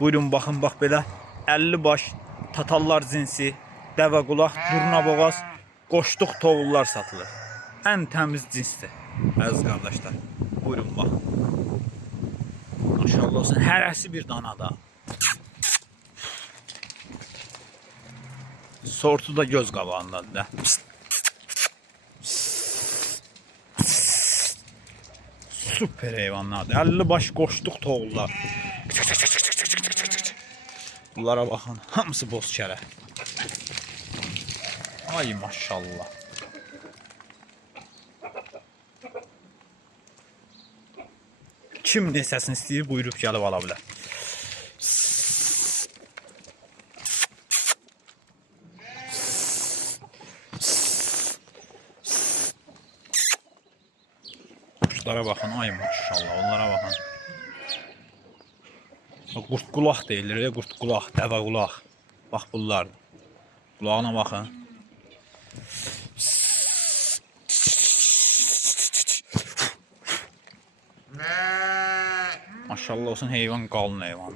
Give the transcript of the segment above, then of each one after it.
Buyurun baxın, bax belə 50 baş tatallar cinsi, dəvə qulaq, durna boğaz, qoşduq tovullar satılır. Ən təmiz cinsdir, əziz qardaşlar. Buyurun bax. Maşallah olsun, hərəsi bir danada. Sortu da göz qabağındadır da. Süper heyvanlardır. 50 baş qoşduq tovullar. Bunlara baxın, hamısı boz kərə. Ay maşallah. Kim nesəsini istəyir, buyurub gəlib ala bilər. Kuşlara baxın, ay maşallah, onlara baxın. Qurt qulaq deyilir, qurt qulaq, dəvə qulaq. Bax bunlardır. Qulağına baxın. Maşallah olsun, heyvan qalın heyvan.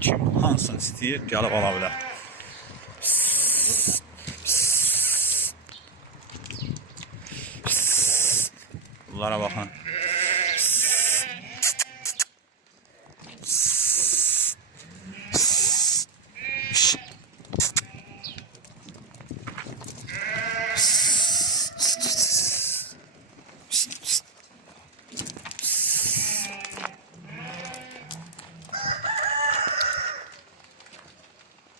Kim hansını istəyir, gəlib ala bilər. Bunlara baxın.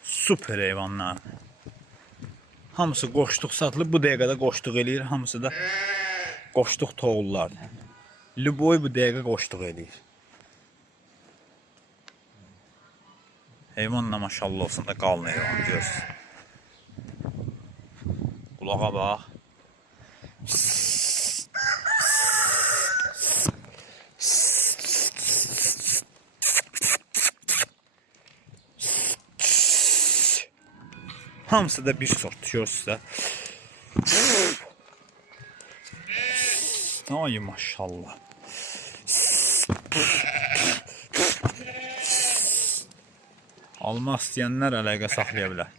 Süper heyvanlar. Hamısı qoşduq satılıb, bu dəqiqədə qoşduq eləyir. Hamısı da qoşduq toğullardır. Lüboy bu dəqiqə qoşduq eləyir. Heyvanla maşallah olsun da qalın heyvan göz. Qulağa bax. Hamısı da bir sort görsünüz də. Ay maşallah. Almaq istəyənlər əlaqə saxlaya bilər.